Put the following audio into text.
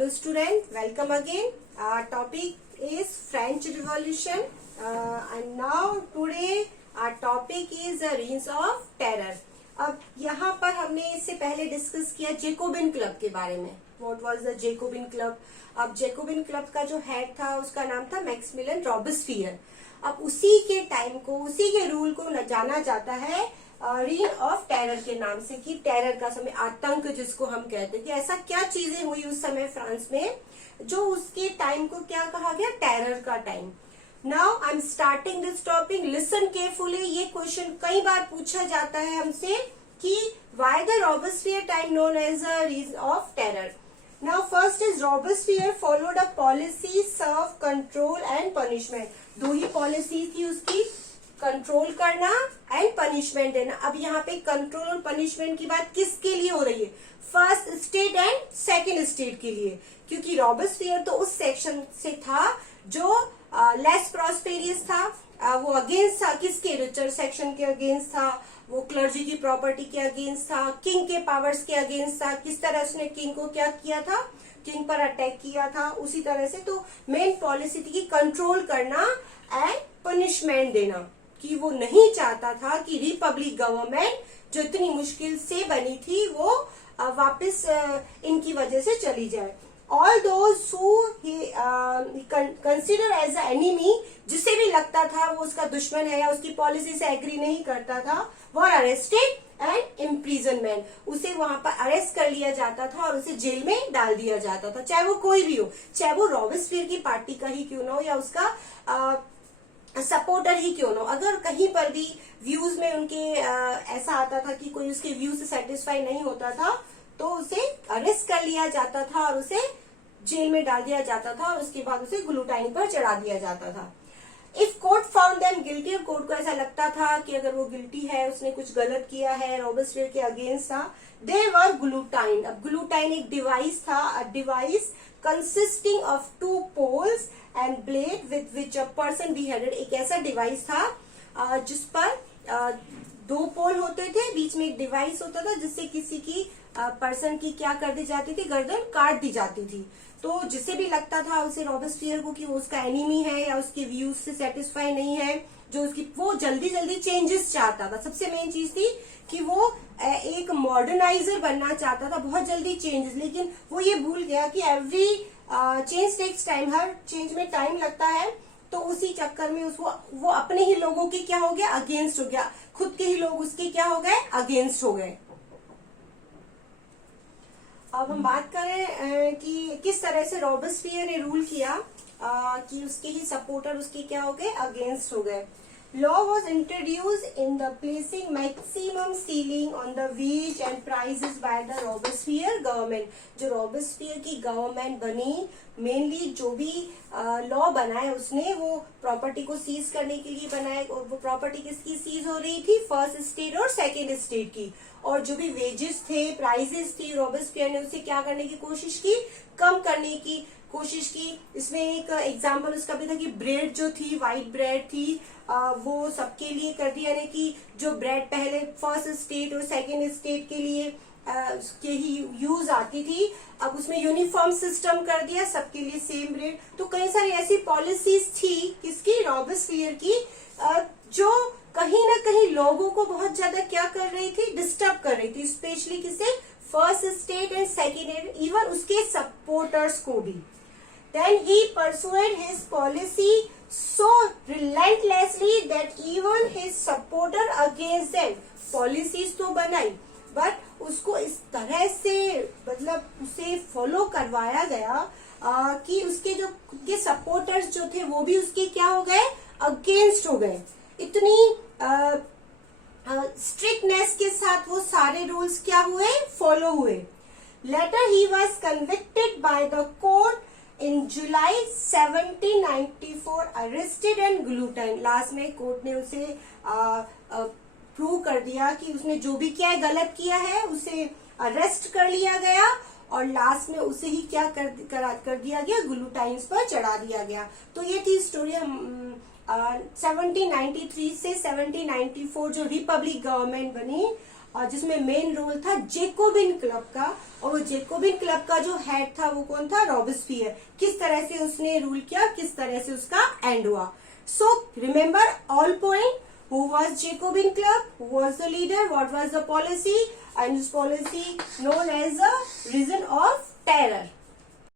Hello student, welcome again. Our topic is French Revolution and now today our topic is the reigns of terror. अब यहाँ पर हमने इससे पहले discuss किया जेकोबिन क्लब के बारे में. What was the Jacobin club? अब जेकोबिन क्लब का जो हेड था उसका नाम था मैक्सिमिलियन रॉबेस्पियर. अब उसी के टाइम को, उसी के रूल को जाना जाता है रीन ऑफ टेरर के नाम से, कि टेरर का समय, आतंक जिसको हम कहते हैं, कि ऐसा क्या चीजें हुई उस समय फ्रांस में जो उसके टाइम को क्या कहा गया, टेरर का time. Now I am starting this topic, listen carefully. ये क्वेश्चन कई बार पूछा जाता है हमसे कि why the Robespierre time known as a region of terror. Now first is Robespierre followed a policy serve control and punishment. दो ही पॉलिसी थी उसकी, कंट्रोल करना एंड पनिशमेंट देना. अब यहाँ पे कंट्रोल और पनिशमेंट की बात किसके लिए हो रही है? First state and second state के लिए, क्योंकि रॉबेस्पियर तो उस सेक्शन से था जो लेस प्रॉस्पेरियस था. वो अगेंस्ट था किसके? रिचर सेक्शन के अगेंस्ट था, वो क्लर्जी की प्रॉपर्टी के अगेंस्ट था, किंग के पावर्स के अगेंस्ट था. किस तरह उसने किंग को क्या किया था? किंग पर अटैक किया था. उसी तरह से तो मेन पॉलिसी थी कि कंट्रोल करना एंड पनिशमेंट देना, कि वो नहीं चाहता था कि रिपब्लिक गवर्नमेंट जो इतनी मुश्किल से बनी थी वो वापस इनकी वजह से चली जाए. All those who consider as a enemy, जिसे भी लगता था वो उसका दुश्मन है या उसकी पॉलिसी से एग्री नहीं करता था, वो अरेस्टेड एंड इम्प्रिजनमेंट. उसे वहां पर अरेस्ट कर लिया जाता था और उसे जेल में डाल दिया जाता था, चाहे वो कोई भी हो, चाहे वो रॉबेस्पियर की पार्टी का ही क्यों ना हो या उसका सपोर्टर ही क्यों ना. अगर कहीं पर भी व्यूज में उनके ऐसा आता था कि कोई उसके व्यू से सेटिस्फाई नहीं होता था तो उसे अरेस्ट कर लिया जाता था और उसे जेल में डाल दिया जाता था और उसके बाद उसे गुलूटाइन पर चढ़ा दिया जाता था. If court found them guilty, court को ऐसा लगता था कि अगर वो गिल्टी है, उसने कुछ गलत किया है, रॉबेस्पियर के अगेंस्ट था, दे वर गुलूटाइन. अब गुलूटाइन एक डिवाइस था, a device consisting of two poles and blade with which a person beheaded. एक ऐसा डिवाइस था जिस पर दो पोल होते थे, बीच में एक डिवाइस होता था जिससे किसी की पर्सन की क्या कर दी जाती थी, गर्दन काट दी जाती थी. तो जिसे भी लगता था उसे रॉबेस्पियर को कि वो उसका एनिमी है या उसके व्यूज से सेटिस्फाई नहीं है, जो उसकी, वो जल्दी जल्दी चेंजेस चाहता था. सबसे मेन चीज थी कि वो एक मॉडर्नाइजर बनना चाहता था, बहुत जल्दी चेंजेस. लेकिन वो ये भूल गया कि एवरी चेंज टेक्स टाइम, हर चेंज में टाइम लगता है. तो उसी चक्कर में उसको, वो अपने ही लोगों के क्या हो गया, अगेंस्ट हो गया. खुद के ही लोग उसके क्या हो गए, अगेंस्ट हो गए. अब हम बात करें कि किस तरह से रॉबेस्पियर ने रूल किया, कि उसके ही सपोर्टर उसके क्या हो गए, अगेंस्ट हो गए. Law was introduced in the placing maximum ceiling on the wage and prices by the Robespierre government. जो रॉबेस्पियर की गवर्नमेंट बनी, मेनली जो भी लॉ बनाए उसने वो प्रॉपर्टी को सीज करने के लिए बनाए. और वो प्रॉपर्टी किसकी सीज हो रही थी? फर्स्ट स्टेट और सेकेंड स्टेट की. और जो भी वेजेस थे, प्राइजेस थी, रॉबेस्पियर ने उसे क्या करने की कोशिश की, कम करने की कोशिश की. इसमें एक एग्जांपल उसका भी था कि ब्रेड जो थी, व्हाइट ब्रेड थी, वो सबके लिए कर दिया, यानी कि जो ब्रेड पहले फर्स्ट स्टेट और सेकेंड स्टेट के लिए के ही यूज आती थी, अब उसमें यूनिफॉर्म सिस्टम कर दिया, सबके लिए सेम ब्रेड. तो कई सारी ऐसी पॉलिसीज थी किसकी, रॉबेस्पियर की, जो कहीं ना कहीं लोगों को बहुत ज्यादा क्या कर रही थी, डिस्टर्ब कर रही थी. स्पेशली किसे? First state and second, even उसके सपोर्टर्स को भी. Then he pursued his policy so relentlessly that even his supporter against them. Policies तो बनाई, बट उसको इस तरह से, मतलब उसे फॉलो करवाया गया कि उसके जो के सपोर्टर्स जो थे वो भी उसके क्या हो गए, अगेंस्ट हो गए. इतनी स्ट्रिक्टनेस के साथ वो सारे रूल्स क्या हुए, फॉलो हुए. Later he was convicted by the court in July 1794, arrested and guillotine. लास्ट में कोर्ट ने उसे प्रूव कर दिया कि उसने जो भी किया है, गलत किया है, उसे अरेस्ट कर लिया गया और लास्ट में उसे ही क्या कर दिया गया, गुलूटाइन्स पर चढ़ा दिया गया. तो ये थी स्टोरी. 1793 से 1794 जो रिपब्लिक गवर्नमेंट बनी, और जिसमें मेन रोल था जेकोबिन क्लब का, और वो जेकोबिन क्लब का जो हेड था वो कौन था? रॉबेस्पियर। किस तरह से उसने रूल किया, किस तरह से उसका एंड हुआ। So remember all point, who was Jacobin Club, who was the leader, what was the policy, and this policy known as the reason of terror.